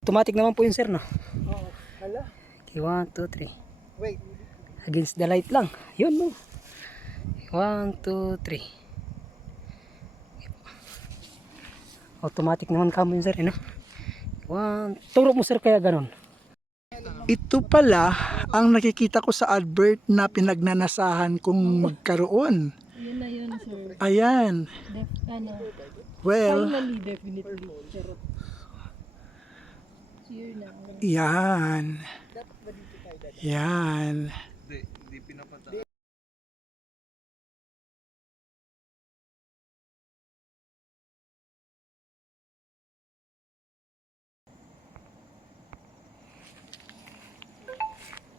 Automatic naman po yun, sir, no? Oo. Hala. Okay, 1, 2, 3. Wait. Against the light lang. Yun, no? 1, 2, 3. Automatic naman kamo yun, sir, no? 1. Turo mo, sir, kaya ganon. Ito pala ang nakikita ko sa advert na pinagnanasahan kong magkaroon. Yun na yun, sir. Ayan. Ano, Well, finally, definitely. Charot. Cheer na. yan. Yan.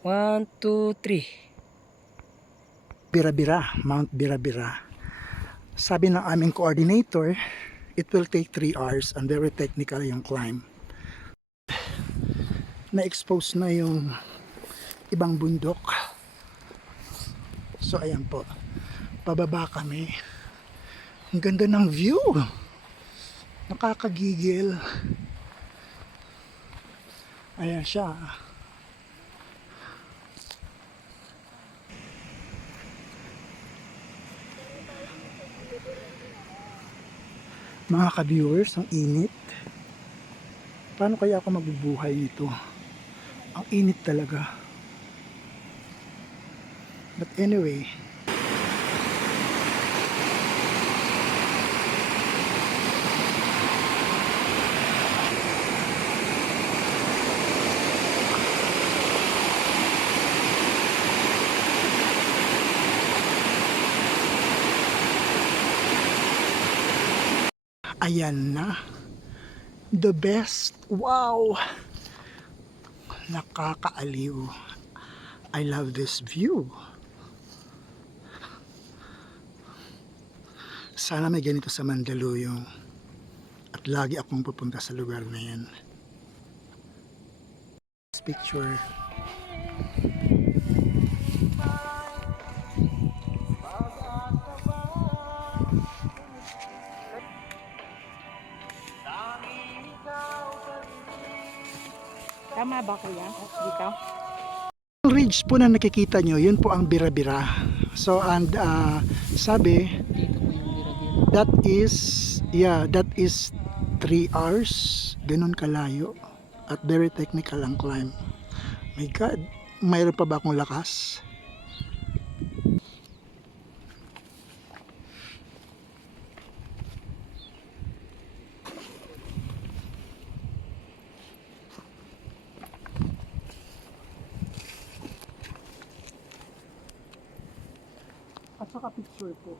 One, two, three. Bira-bira, Mount Bira-bira. Sabi ng aming coordinator, it will take 3 hours and very technical yung climb. Na-expose na yung ibang bundok. So ayan po, pababa kami. Ang ganda ng view. Nakakagigil. Ayan siya. Mga ka-viewers, ang init. Paano kaya ako mabubuhay nito? Ang init talaga. But anyway, ayan na. The best. Wow! Nakakaaliw. I love this view. Sana may ganito sa Mandaluyong. At lagi akong pupunta sa lugar na yan. This picture. Tama ba, kuya? Dito? Yung ridge po na nakikita nyo, yun po ang Bira-Bira. So, and sabi, Dito po yung bira-bira. that is 3 hours. Ganun kalayo. At very technical ang climb. My God, mayroon pa ba akong lakas? At saka picture po.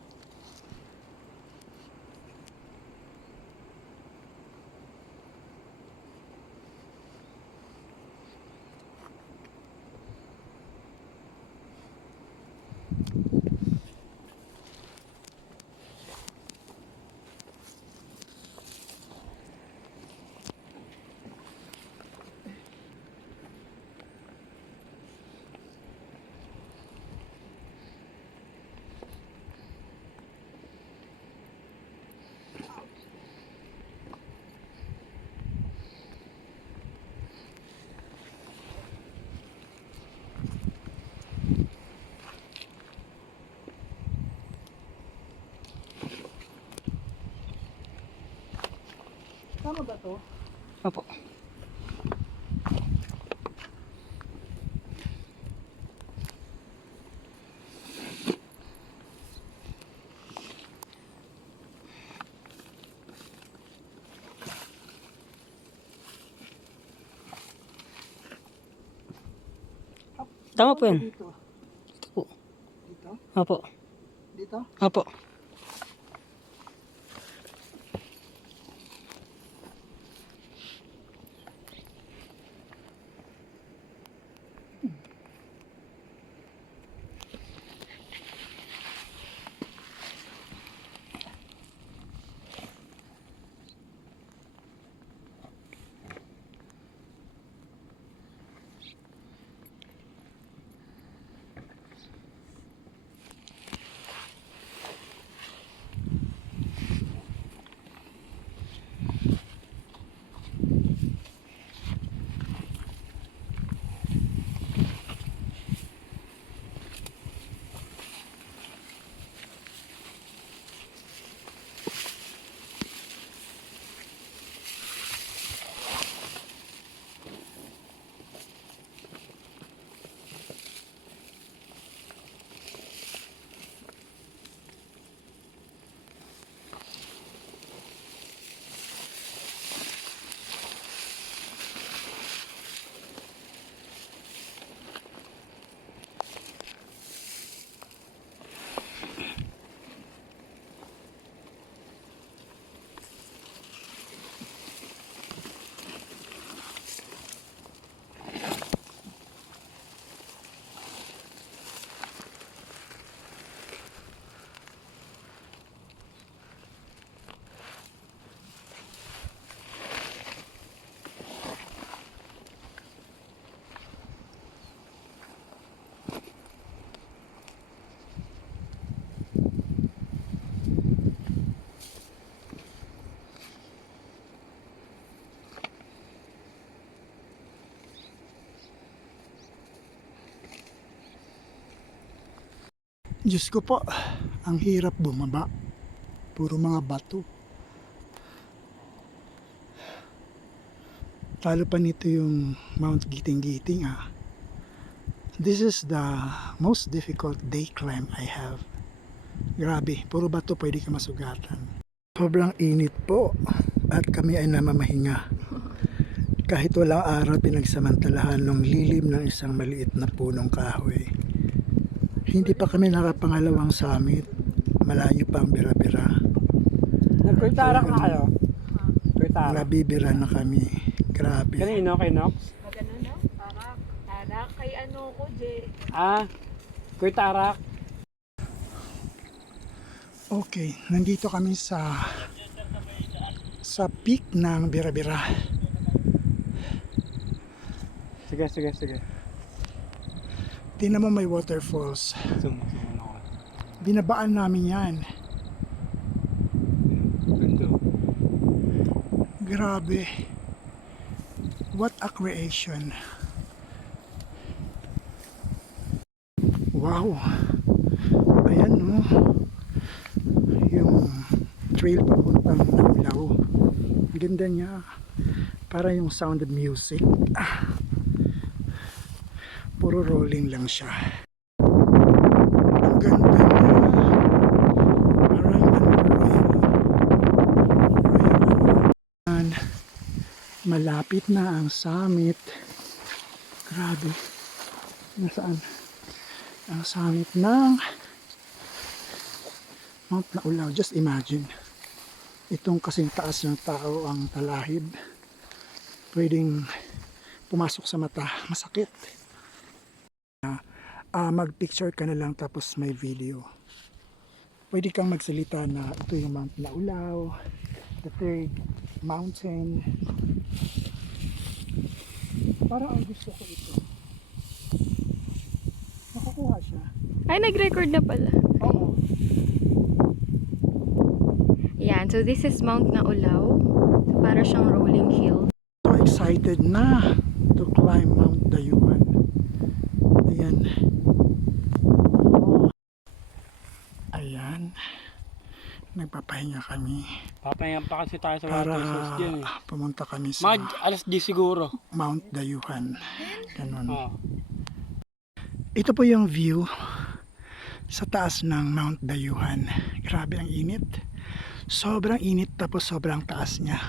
Tama ba to? Opo. Tama po yan. Dito. Ito po. Dito? Opo. Dito? Opo. Diyos ko po, ang hirap bumaba. Puro mga bato. Talo pa nito yung Mount Giting-Giting ah. This is the most difficult day climb I have. Grabe, puro bato pwede ka masugatan. Sobrang init po at kami ay namamahinga. Kahit walang araw pinagsamantalahan ng lilim ng isang maliit na punong kahoy. Hindi pa kami nakapangalawang summit. Malayo pa ang bira-bira. Nagkuitarak na kayo? Kuitarak. Nabibira na kami. Grabe. Kanino kay Nox? Magano no? Tarak kay ano ko, Jay. Kuitarak. Okay, nandito kami sa peak ng Bira-Bira. Sige. Tingnan mo may waterfalls. Zoom ako. Binabaan namin yan. Ganda. Grabe. What a creation. Wow. Ayan no. Yung trail papuntang Naulaw. Ang ganda niya. Para yung sound of music. Puro rolling lang siya. Ang ganda niya. Parang royal. Malapit na ang summit. Grabe. Nasaan? Ang summit ng Mount Naulaw. Just imagine. Itong kasing taas ng tao ang talahib. Pwedeng pumasok sa mata. Masakit. Mag-picture ka na lang tapos may video. Pwede kang magsalita na ito yung Mount Naulaw, the third mountain. Parang ang gusto ko ito. Nakakuha siya. Ay, nag-record na pala. Oo. Yan, so this is Mount Naulaw. So, para siyang rolling hill. So excited na to climb Mount Dayuhan. Ayan. Ayan. Nagpapahinga kami Papahinga pa kasi tayo sa mga para resource dyan eh. pumunta kami sa Alas 10 siguro. Mount Dayuhan. Ganun. Oo. Ito po yung view sa taas ng Mount Dayuhan. Grabe ang init. Sobrang init tapos sobrang taas niya.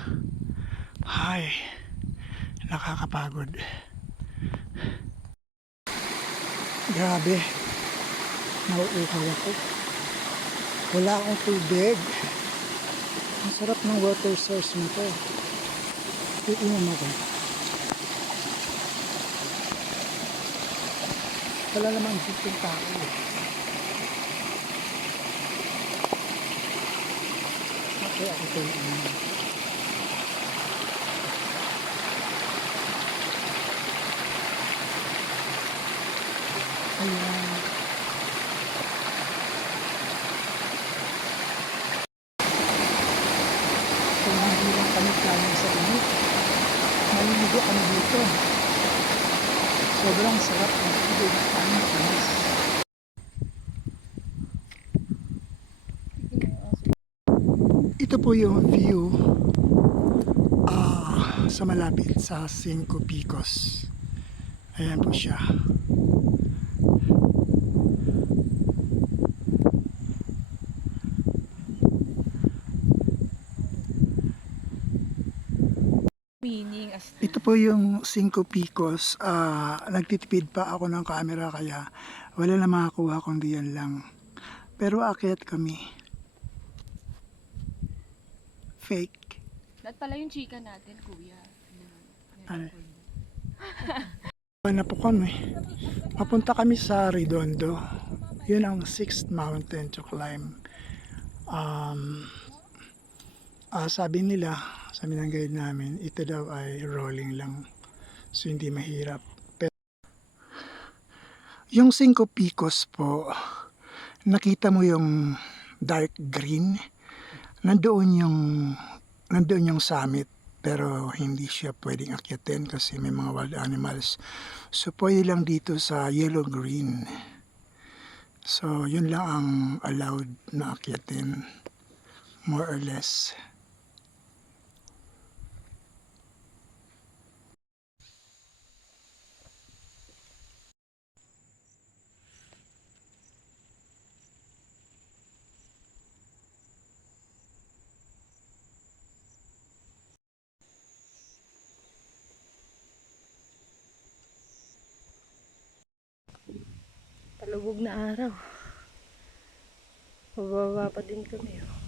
Ay, nakakapagod. Grabe. Nauuhaw ako. Wala akong tubig. Ang sarap ng water source nito. Iinom ako. Wala naman dito yung tao eh. Okay, ako ito yung ano. Ayan. So, hindi lang kami planning sa init. Maliligo kami dito. Sobrang sarap ng tubig. Ang panas. Ito po yung view sa malapit sa Cinco Picos. Ayan po siya. Meaning as Ito po yung Cinco Picos. Nagtitipid pa ako ng camera kaya wala na makakuha kundi yan lang. Pero aakyat kami. Fake. Lahat pala yung chika natin, kuya. Ano? Na po kami. Papunta kami sa Redondo. Yun ang 6th mountain to climb. Sabi ng guide namin, ito daw ay rolling lang. So hindi mahirap. Pero, yung Cinco Picos po, nakita mo yung dark green. Nandoon yung summit. Pero hindi siya pwedeng akyatin kasi may mga wild animals. So pwede lang dito sa yellow-green. So, yun lang ang allowed na akyatin, more or less. Palubog na araw. Bababa pa din kami. Oh.